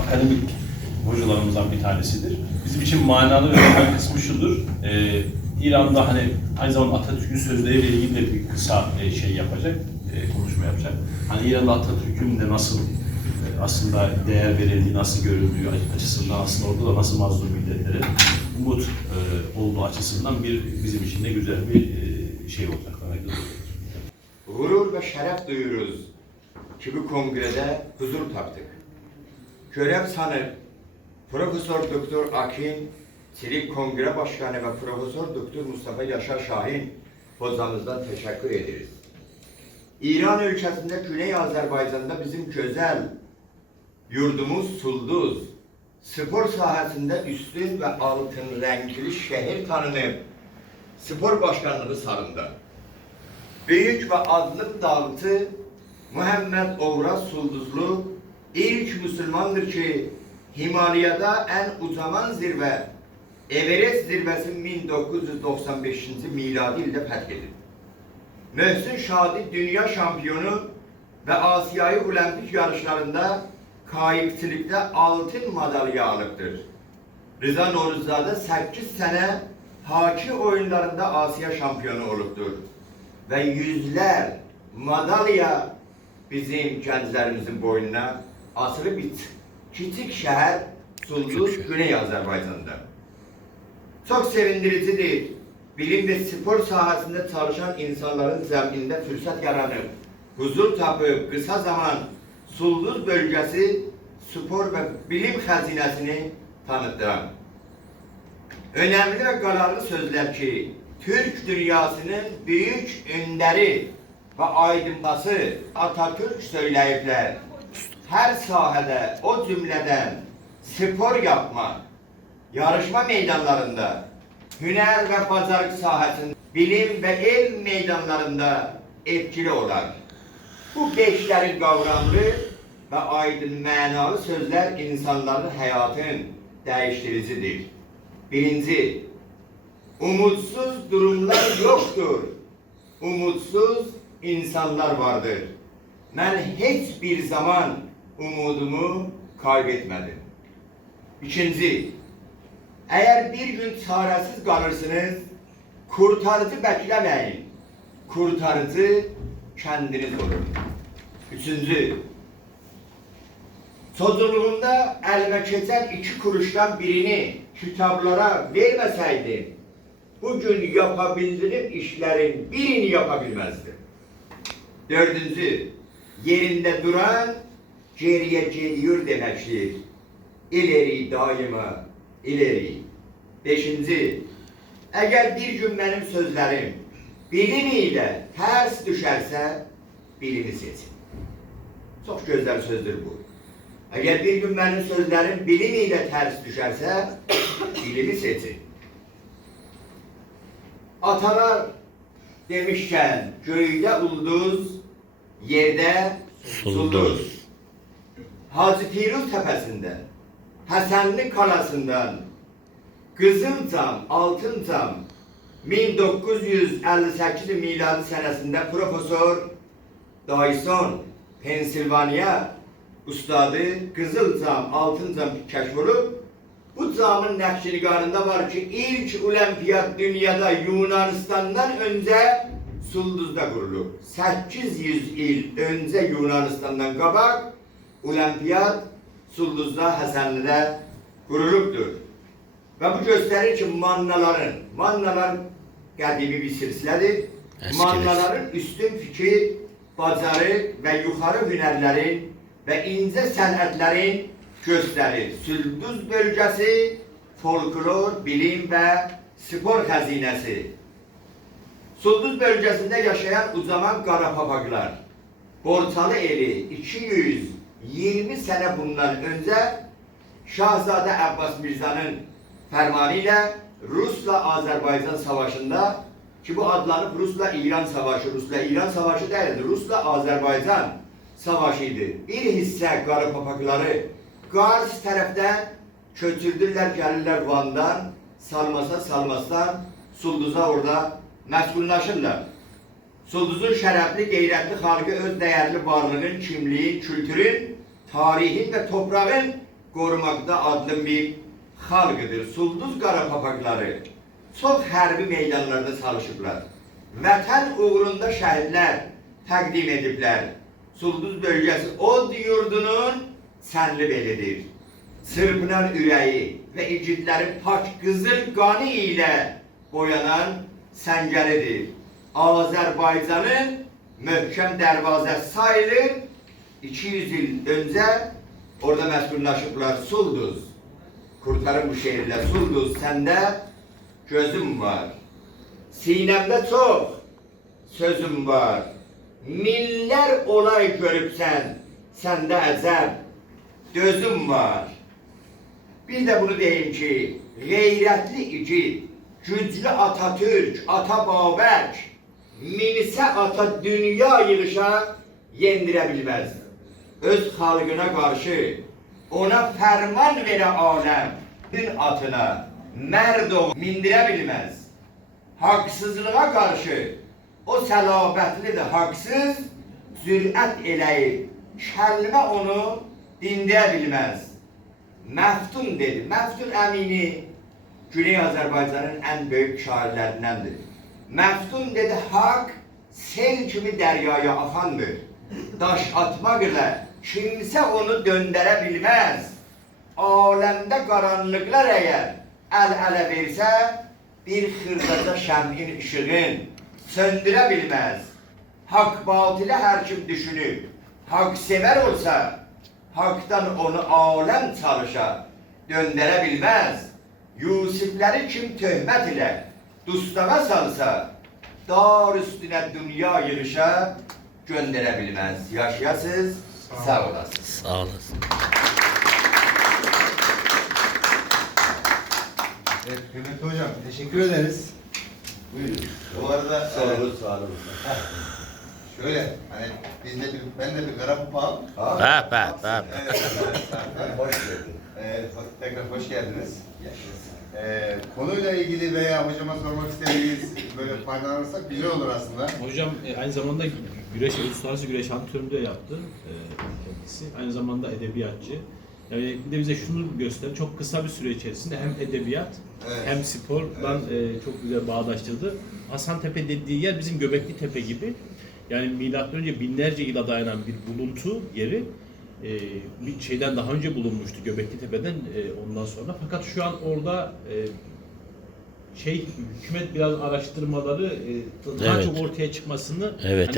akademik hocalarımızdan bir tanesidir. Bizim için manalı ve önemli kısmı şudur. İran'da hani aynı zamanda Atatürk'ün sözleriyle ilgili de bir kısa şey yapacak, konuşma yapacak. Hani İran'da Atatürk'ün de nasıl aslında değer verildiği, nasıl görüldüğü açısından aslında orada da nasıl mazlum milletlere umut olduğu açısından bizim için de güzel bir şey olacak. Gurur ve şeref duyuyoruz ki bu kongrede huzur taptık. Görev sanıp Profesör Doktor Akin, Çelik Kongre Başkanı ve Profesör Doktor Mustafa Yaşar Şahin hocamızdan teşekkür ederiz. İran ülkesinde Güney Azerbaycan'da bizim güzel yurdumuz Sulduz, spor sahasında üstün ve altın renkli şehir tanınıp spor başkanlığı sarında. Büyük ve adlı dağıtı Muhammed Ovraz Sulduzlu ilk Müslümandır ki Himalaya'da en uzaman zirve Everest zirvesi 1995. miladi yılda fethedildi. Möhsün Şadi dünya şampiyonu ve Asiyayı olimpik yarışlarında kayıkçılıkta altın madalya alıptır. Rıza Noruzade 8 sene haki oyunlarında Asiya şampiyonu oluptur. Ve yüzler madalya bizim gençlerimizin boynuna asılı bir küçük şehir Sulduz, Güney Azerbaycan'da. Çok sevindiricidir. Bilim ve spor sahasında çalışan insanların zeminde fırsat yaranıp, huzur tapıp kısa zaman Sulduz bölgesi spor ve bilim hazinesini tanıttıran. Önemli ve kararlı sözler ki, Türk dünyasının büyük önderi ve aydınlası Atatürk söyleyipler. Her sahada o cümleden spor yapma, yarışma meydanlarında, hüner ve pazarlık sahasında, bilim ve el meydanlarında etkili olan. Bu beşlerin kavramlı ve aydın manalı sözler insanların hayatını değiştiricidir. Birinci, umutsuz durumlar yoktur. Umutsuz insanlar vardır. Ben hiçbir zaman umudumu kaybetmedim. İkinci, eğer bir gün çaresiz kalırsınız, kurtarıcı beklemeyin. Kurtarıcı kendiniz olun. Üçüncü, çocukluğumda elime geçen 2 kuruştan birini kitaplara vermeseydim, bugün yapabildiğim işlerin birini yapabilmezdim. Dördüncü, yerinde duran geriye geliyor demektir. İleri daima, ileri. Beşinci, eğer bir gün benim sözlerim bilimiyle ters düşerse bilimi seçin. Çok güzel sözdür bu. Eğer bir gün benim sözlerim bilimiyle ters düşerse bilimi seçin. Atalar demişken köyde ulduz, yerde sulduz. Hacı Firuz tepesinden, Hasanlı kalasından, Kızılcam, Altıncam 1958 miladi senesinde Profesör Dyson, Pensilvanya ustadı Kızılcam, Altıncam keşf olup bu camın nakşinigarında var ki ilk olimpiyat dünyada Yunanistan'dan önce Sulduz'da kurulup 800 yıl önce Yunanistan'dan kabak olimpiyat Sulduz'da Hasanlı'da kuruluptur. Ve bu gösterir ki mannalar qədimi bir silsilədir. Mannaların üstün fikir, bacarı ve yukarı hünerlerin ve ince sənətlərin göstərir. Sulduz bölgesi, folklor, bilim ve spor hazinesi. Sulduz bölgesinde yaşayan uzaman Qarapapaqlar, Borçalı eli 220 sene bundan önce Şahzade Abbas Mirza'nın fermanıyla Rus'la Azerbaycan savaşında ki bu adlanıp Rus'la İran savaşı, Rus'la İran savaşı değildi, Rus'la Azerbaycan savaşıydı. Bir hisse Qarapapaqları Kars taraftan köçürdüler, gelirler Van'dan, salmazdan Sulduz'a orada məsullaşırlar. Sulduzun şərəfli, qeyrətli xalqı öz dəyərli varlığın, kimliyin, kültürün, tarihin ve toprağın korumakta adlı bir halkıdır. Sulduz qara papaqları çox hərbi meydanlarda çalışıblar. Vətən uğrunda şəhidlər təqdim ediblər. Sulduz bölgəsi od yurdunun sənli belidir. Çırpınan ürəyi və igidlərin pak qızıl qanı ilə boyanan səngəlidir. Azərbaycanın möhkəm dərvazəsi sayılır. 200 il öncə orada məskunlaşıblar. Sulduz, kurtarın bu şehirlər. Sulduz, səndə gözüm var. Sinəmdə çox sözüm var. Minlər olay görübsən, səndə əzəb, dözüm var. Bir də bunu deyim ki, qeyrətli igid, güclü Atatürk, Ata Babək, minsə ata dünya yığışa yendirə bilməz. Öz xalqına qarşı ona fərman verə aləm, gün atına mərd o mindirə bilməz. Haqsızlığa qarşı o səlabətlidir, haqsız zürət eləyib, kəlmə onu dindirə bilməz. Məftun dedi, Məftun Əmini Güney Azərbaycanın ən böyük şairlərindəndir. Məftun dedi, haqq sel kimi dəryaya axandır. Daş atmaq ilə kimsə onu döndərə bilməz. Aləmdə qaranlıqlar əgər əl-ələ versə, bir xırdaca şəmin işığın söndürə bilməz. Haqq batilə hər kim düşünüb, haqq sevər olsa, haqdan onu aləm çalışa döndərə bilməz. Yusifləri kim töhmət ilə dustağa salsa, dar üstünə dünya yığışa göndərə bilməz. Yaşayasız, sağ olasınız. Sağ olasın. Evet, kıymetli hocam, teşekkür ederiz. Buyurun. Bu arada Sağ olun, sağ olun. şöyle, hani ben de bir kara papağım. Hep. Hoş geldin. Tekrar hoş geldiniz. Konuyla ilgili veya hocama sormak istediğiniz böyle faydalanırsak güzel olur aslında. Hocam aynı zamanda uluslararası güreş antrenörü de yaptı kendisi. Aynı zamanda edebiyatçı. Yani bir de bize şunu göster, çok kısa bir süre içerisinde hem edebiyat hem spordan çok güzel bağdaştırdı. Hasantepe dediği yer bizim Göbekli Tepe gibi. Yani milattan önce binlerce yıla dayanan bir buluntu yeri. Bir şeyden daha önce bulunmuştu Göbekli Tepe'den ondan sonra. Fakat şu an orada hükümet biraz araştırmaları daha Evet. çok ortaya çıkmasını Evet.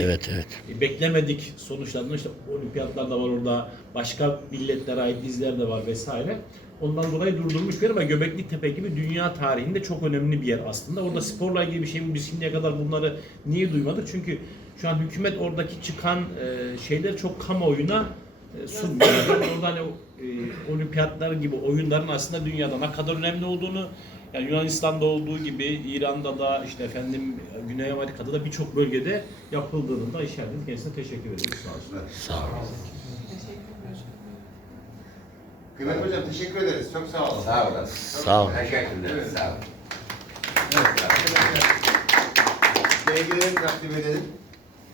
beklemedik sonuçlarını, işte olimpiyatlar da var orada, başka milletlere ait izler de var vesaire. Ondan dolayı durdurmuş bir yer ama Göbekli Tepe gibi dünya tarihinde çok önemli bir yer aslında. Orada sporla ilgili bir şey biz şimdiye kadar bunları niye duymadık? Çünkü şu an hükümet oradaki çıkan şeyler çok kamuoyuna sunmuyor. Yani orada hani olimpiyatlar gibi oyunların aslında dünyada ne kadar önemli olduğunu, yani Yunanistan'da olduğu gibi İran'da da işte Güney Amerika'da da birçok bölgede yapıldığını da işaret edip kendisine teşekkür ederiz. Sağ olsun. Sağ olun. Kıymetli hocam teşekkür ederiz. Çok sağ olun. Sağ olasın. Sağ olun. Teşekkürler. Sağ olun. Belgeleri takdim edelim.